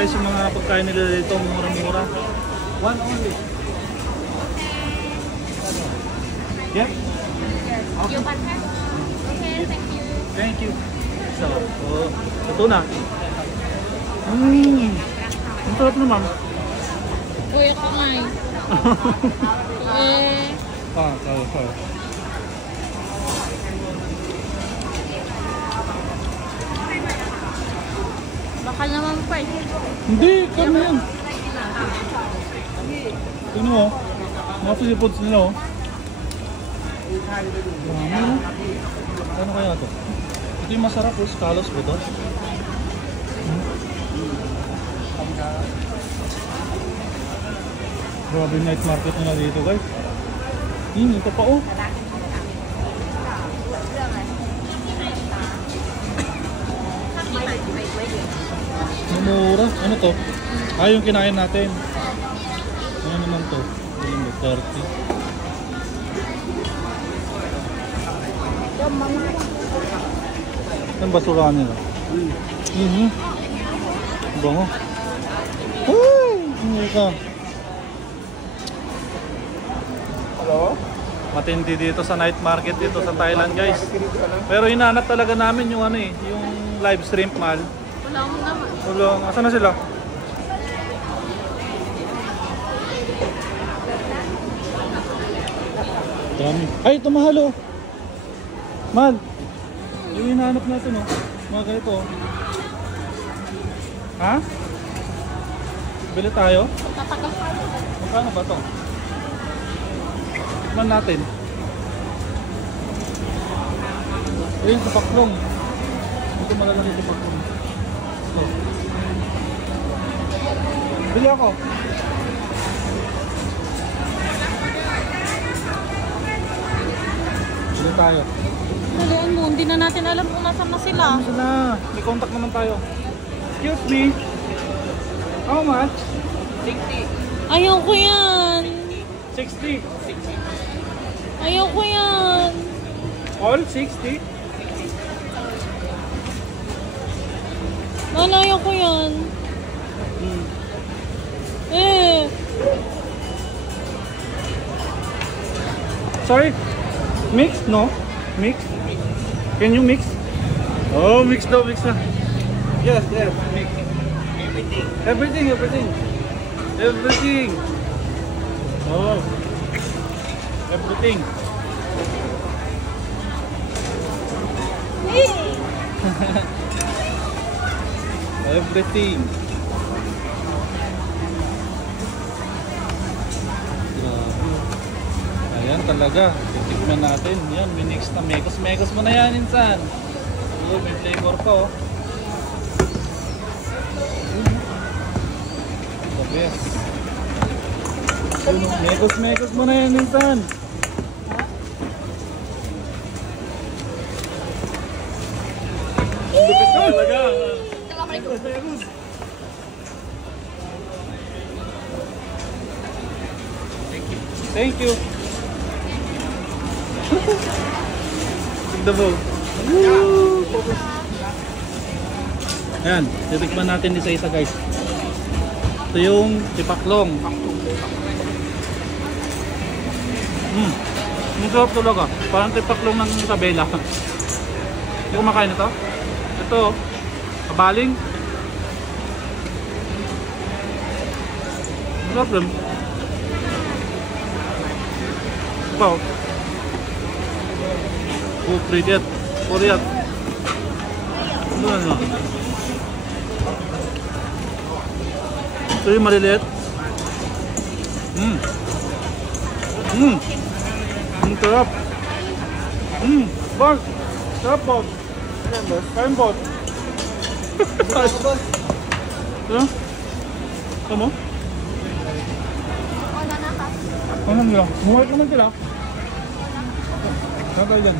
Guys, yung mga pagkain nila dito, mura-mura. One only. Yeah? Okay. You butter? Okay, thank you. Thank you. So, ito na. Ang sarap naman. Uy, ako nga eh. Sorry. Baka naman pa eh. Hindi, kami yan. Ito mo, mga seafoods nila oh. Marami. Ano kaya ito? Ito yung masarap oh, scalos ba ito? Grabe yung night market nila dito guys. Ito pa oh. Mura. Ano to? Yung kinain natin. Ano naman to? Ano mo? 30. Ang basura nila. Bango. Uy! Ano ka? Hello? Matindi dito sa night market dito sa Thailand guys. Pero hinanap talaga namin yung ano eh, yung live stream mal. Wala mo naman. Wala. Asan na sila? Dami. Ay, ito mahal oh. Mahal. Yung hinahanap natin oh. Mga ganito oh. Ha? Bili tayo? Tatagal pa. Magkano ba ito? Man natin. Ayun sa paklong. Ito malalaki sa paklong. Ito. Bili ako. Bili tayo. Dalian mo, hindi na natin alam kung nasan na sila. Ano sila? May contact naman tayo. Excuse me. How much? 60. Ayaw ko yan. 60. Ayaw ko yan. All 60? Wala, ayaw ko yan. Eh. Sorry? Mix? No? Mix? Can you mix? Oh, mix daw, mix na. Yes, yes. Mix. Everything. Everything. Oh. Everything. Everything. Ayan talaga. Titikman natin. Yan, minix na megos mo na yan insan. Oh, may flavor pa oh. The best. Megos mo na yan insan. Lupit ka talaga. Thank you. Tignan mo. Ayan, titikman natin isa-isa guys. Ito yung tipaklong. Ang sarap talaga. Parang tipaklong ng Isabela. Hindi ko makain ito. Ito, kabaling. Ang sarap din. Wow. Priget. Koreat. Ano? Ito yung maliliit. Ang sarap. Boss. Sarap boss. Kain boss. Ano? Ito mo? Ano nila? Muhay naman sila. Saan tayo dyan?